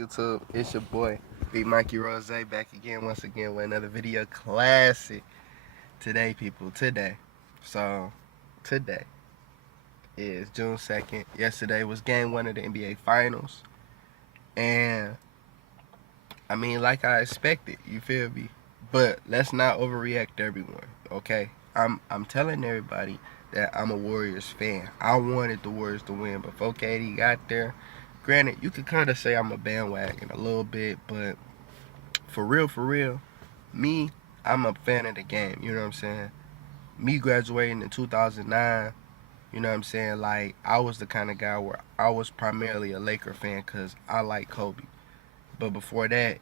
YouTube? It's your boy, Big Mikey Rose, back again, once again, with another video classic. Today, people, today. So, today is June 2nd. Yesterday was game one of the NBA Finals. And, I mean, like I expected, you feel me? But let's not overreact to everyone, okay? I'm telling everybody that I'm a Warriors fan. I wanted the Warriors to win, but before KD got there, granted, you could kind of say I'm a bandwagon a little bit, but for real, me, I'm a fan of the game. You know what I'm saying? Me graduating in 2009, you know what I'm saying? Like, I was the kind of guy where I was primarily a Laker fan because I like Kobe. But before that,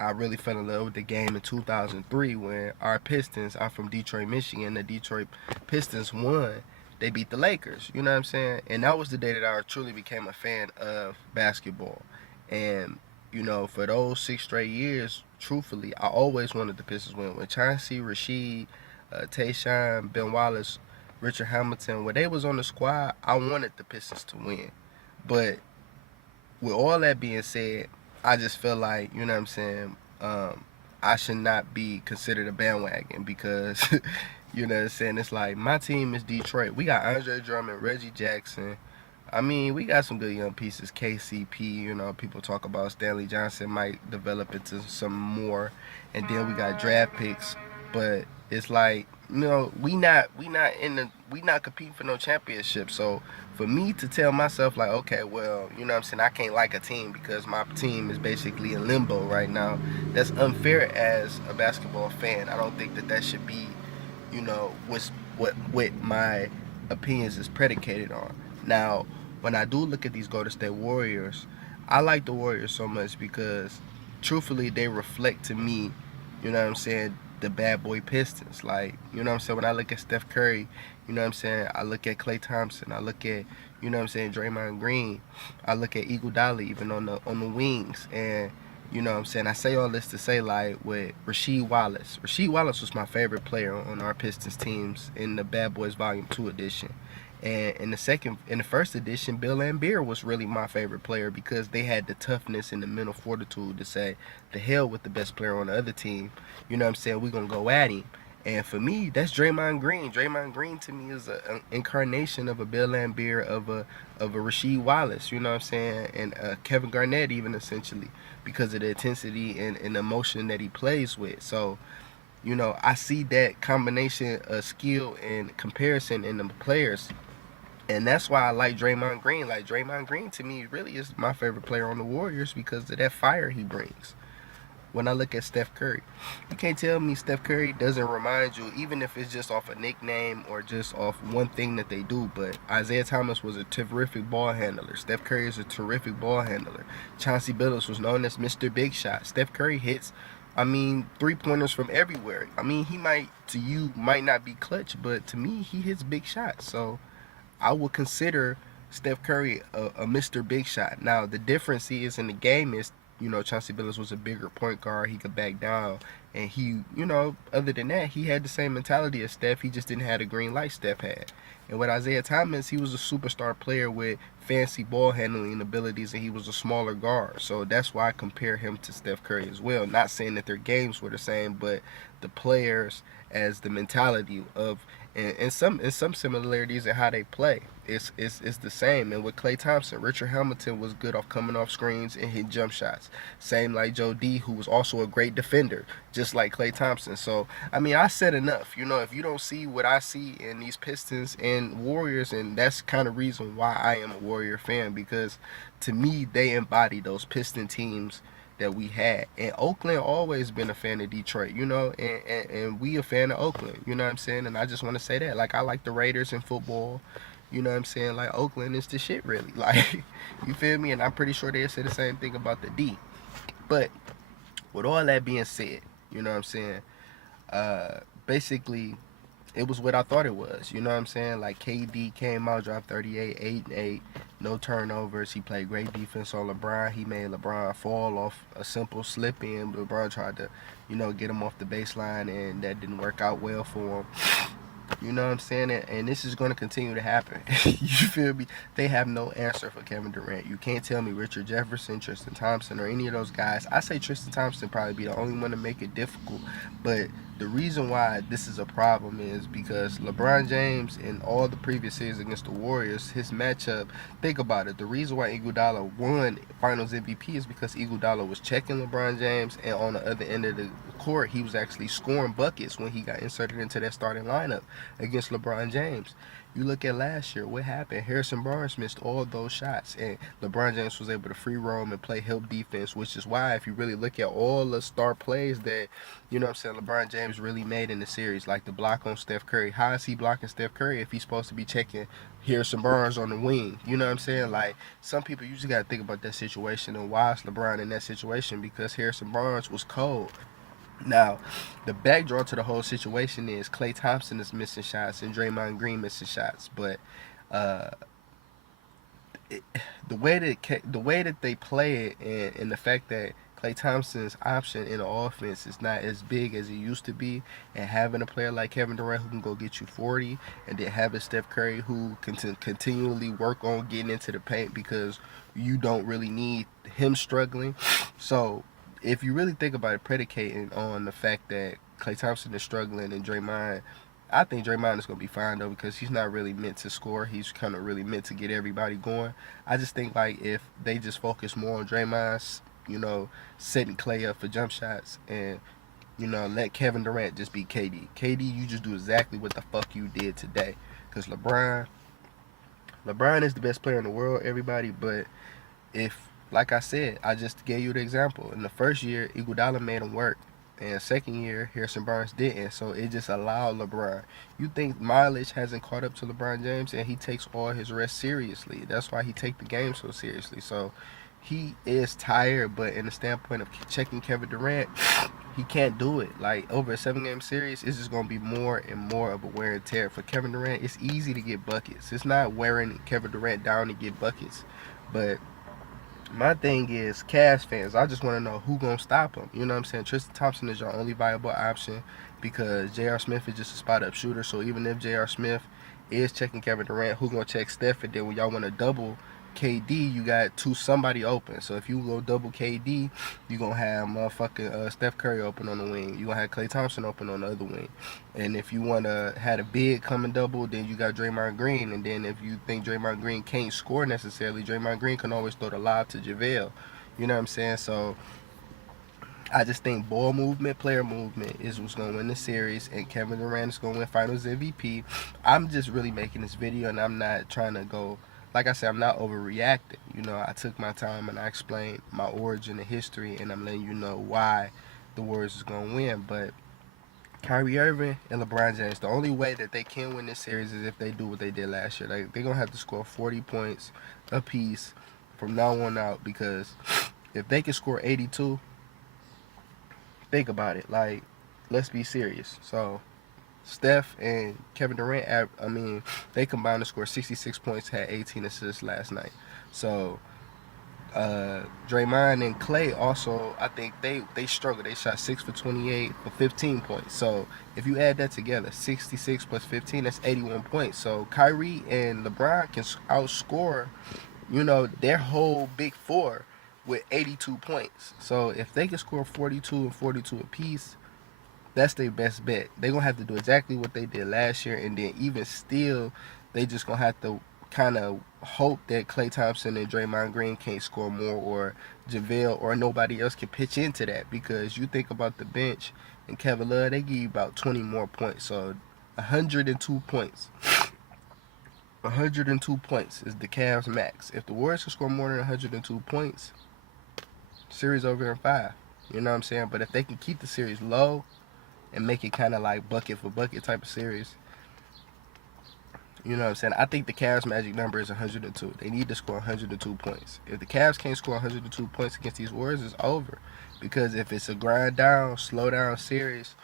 I really fell in love with the game in 2003 when our Pistons, I'm from Detroit, Michigan, the Detroit Pistons won. They beat the Lakers, you know what I'm saying? And that was the day that I truly became a fan of basketball. And, for those 6 straight years, truthfully, I always wanted the Pistons to win. When Chauncey, Rasheed, Tayshaun, Ben Wallace, Richard Hamilton, when they was on the squad, I wanted the Pistons to win. But with all that being said, I just feel like, you know what I'm saying, I should not be considered a bandwagon because, you know what I'm saying, it's like my team is Detroit. We got Andre Drummond, Reggie Jackson. I mean, we got some good young pieces. KCP, people talk about Stanley Johnson might develop into some more. And then we got draft picks. But it's like, we not competing for no championship. So for me to tell myself like, okay, well, you know what I'm saying, I can't like a team because my team is basically in limbo right now. That's unfair as a basketball fan. I don't think that should be, what my opinions is predicated on. Now, when I do look at these Golden State Warriors, I like the Warriors so much because truthfully they reflect to me, you know what I'm saying, the bad boy Pistons. Like, you know what I'm saying, when I look at Steph Curry, you know what I'm saying, I look at Klay Thompson, I look at, you know what I'm saying, Draymond Green, I look at Eagle Dolly even on the wings, and you know what I'm saying, I say all this to say, like, with Rasheed Wallace. Rasheed Wallace was my favorite player on our Pistons teams in the Bad Boys Volume 2 edition. And in the first edition, Bill Laimbeer was really my favorite player because they had the toughness and the mental fortitude to say, the hell with the best player on the other team. You know what I'm saying? We're going to go at him. And for me, that's Draymond Green. Draymond Green to me is an incarnation of a Bill Laimbeer, of a Rasheed Wallace, you know what I'm saying? And Kevin Garnett even essentially because of the intensity and emotion that he plays with. So, I see that combination of skill and comparison in the players, and that's why I like Draymond Green. Like, Draymond Green to me really is my favorite player on the Warriors because of that fire he brings. When I look at Steph Curry, you can't tell me Steph Curry doesn't remind you, even if it's just off a nickname or just off one thing that they do. But Isaiah Thomas was a terrific ball handler. Steph Curry is a terrific ball handler. Chauncey Billups was known as Mr. Big Shot. Steph Curry hits, I mean, 3-pointers from everywhere. I mean, he might, to you, might not be clutch, but to me, he hits big shots. So I would consider Steph Curry a Mr. Big Shot. Now, the difference is in the game is, Chauncey Billups was a bigger point guard. He could back down. And he, other than that, he had the same mentality as Steph. He just didn't have the green light Steph had. And with Isaiah Thomas, he was a superstar player with fancy ball handling abilities, and he was a smaller guard. So that's why I compare him to Steph Curry as well. Not saying that their games were the same, but the players as the mentality of and some similarities in how they play. It's the same. And with Klay Thompson, Richard Hamilton was good off coming off screens and hitting jump shots. Same like Joe D, who was also a great defender, just like Klay Thompson. So I mean, I said enough. If you don't see what I see in these Pistons and Warriors, and that's kind of reason why I am a Warrior fan, because to me they embody those Piston teams that we had. And Oakland always been a fan of Detroit, and we a fan of Oakland, you know what I'm saying? And I just want to say that. Like, I like the Raiders in football, you know what I'm saying? Like, Oakland is the shit, really. Like, you feel me? And I'm pretty sure they'll say the same thing about the D. But with all that being said, you know what I'm saying? Basically, it was what I thought it was. You know what I'm saying? Like, KD came out, dropped 38, 8 and 8, no turnovers. He played great defense on LeBron. He made LeBron fall off a simple slip in. LeBron tried to, get him off the baseline, and that didn't work out well for him. You know what I'm saying? And this is going to continue to happen. You feel me? They have no answer for Kevin Durant. You can't tell me Richard Jefferson, Tristan Thompson, or any of those guys. I say Tristan Thompson probably be the only one to make it difficult. But the reason why this is a problem is because LeBron James in all the previous series against the Warriors, his matchup, think about it. The reason why Iguodala won Finals MVP is because Iguodala was checking LeBron James, and on the other end of the court, he was actually scoring buckets when he got inserted into that starting lineup against LeBron James. You look at last year, what happened? Harrison Barnes missed all those shots, and LeBron James was able to free roam and play help defense, which is why, if you really look at all the star plays that, you know what I'm saying, LeBron James really made in the series, like the block on Steph Curry. How is he blocking Steph Curry if he's supposed to be checking Harrison Barnes on the wing? You know what I'm saying? Like, some people usually got to think about that situation, and why is LeBron in that situation? Because Harrison Barnes was cold. Now, the backdrop to the whole situation is Klay Thompson is missing shots and Draymond Green missing shots, but uh, it, the way that they play it, and the fact that Klay Thompson's option in the offense is not as big as it used to be, and having a player like Kevin Durant who can go get you 40, and then having Steph Curry who can continually work on getting into the paint because you don't really need him struggling. So if you really think about it, predicating on the fact that Klay Thompson is struggling and Draymond, I think Draymond is going to be fine though because he's not really meant to score. He's kind of really meant to get everybody going. I just think like if they just focus more on Draymond's, setting Klay up for jump shots and let Kevin Durant just be KD. KD, you just do exactly what the fuck you did today. Because LeBron is the best player in the world, everybody. But if, like I said, I just gave you the example. In the first year, Iguodala made him work. And second year, Harrison Barnes didn't. So it just allowed LeBron. You think mileage hasn't caught up to LeBron James, and he takes all his rest seriously. That's why he take the game so seriously. So he is tired, but in the standpoint of checking Kevin Durant, he can't do it. Like over a 7 game series, it's just gonna be more and more of a wear and tear. For Kevin Durant, it's easy to get buckets. It's not wearing Kevin Durant down to get buckets. But my thing is, Cavs fans, I just want to know who gonna stop him. You know what I'm saying? Tristan Thompson is your only viable option because J.R. Smith is just a spot up shooter. So even if J.R. Smith is checking Kevin Durant, who gonna check Steph? And then when y'all want to double KD, you got somebody open. So if you go double KD, you gonna have motherfucking Steph Curry open on the wing. You gonna have Klay Thompson open on the other wing. And if you wanna have a big coming double, then you got Draymond Green. And then if you think Draymond Green can't score necessarily, Draymond Green can always throw the lob to JaVale. You know what I'm saying? So I just think ball movement, player movement is what's going to win the series, and Kevin Durant is going to win Finals MVP. I'm just really making this video, and I'm not trying to go. Like I said, I'm not overreacting. I took my time and I explained my origin and history, and I'm letting you know why the Warriors is going to win. But Kyrie Irving and LeBron James, the only way that they can win this series is if they do what they did last year. Like, they're going to have to score 40 points apiece from now on out because if they can score 82, think about it. Like, let's be serious. So, Steph and Kevin Durant, they combined to score 66 points, had 18 assists last night. So, Draymond and Klay also, I think they struggled. They shot 6 for 28 for 15 points. So, if you add that together, 66 plus 15, that's 81 points. So, Kyrie and LeBron can outscore, their whole big four with 82 points. So, if they can score 42 and 42 apiece, that's their best bet. They're going to have to do exactly what they did last year, and then even still, they just going to have to kind of hope that Klay Thompson and Draymond Green can't score more, or JaVale or nobody else can pitch into that, because you think about the bench and Kevin Love, they give you about 20 more points. So 102 points. 102 points is the Cavs max. If the Warriors can score more than 102 points, series over in 5. You know what I'm saying? But if they can keep the series low and make it kind of like bucket for bucket type of series, you know what I'm saying? I think the Cavs' magic number is 102. They need to score 102 points. If the Cavs can't score 102 points against these Warriors, it's over. Because if it's a grind down, slow down series,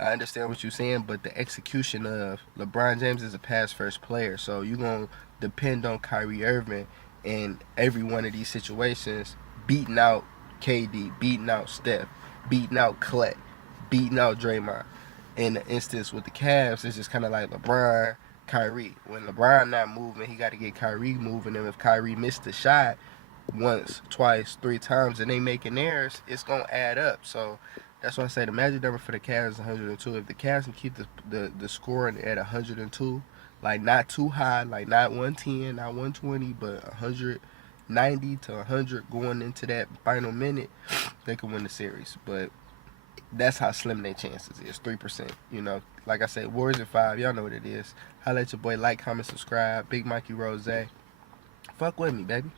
I understand what you're saying, but the execution of LeBron James is a pass first player. So you're going to depend on Kyrie Irving in every one of these situations, beating out KD, beating out Steph, beating out Klay, beating out Draymond. In the instance with the Cavs, it's just kind of like LeBron, Kyrie. When LeBron not moving, he got to get Kyrie moving. And if Kyrie missed the shot once, twice, three times, and they making theirs, it's gonna add up. So that's why I say the magic number for the Cavs is 102. If the Cavs can keep the scoring at 102, like not too high, like not 110, not 120, but 190 to 100 going into that final minute, they can win the series. But that's how slim their chances is. 3%. You know, like I said, Warriors at 5. Y'all know what it is. Holla at your boy. Like, comment, subscribe. Big Mikey Rose. Fuck with me, baby.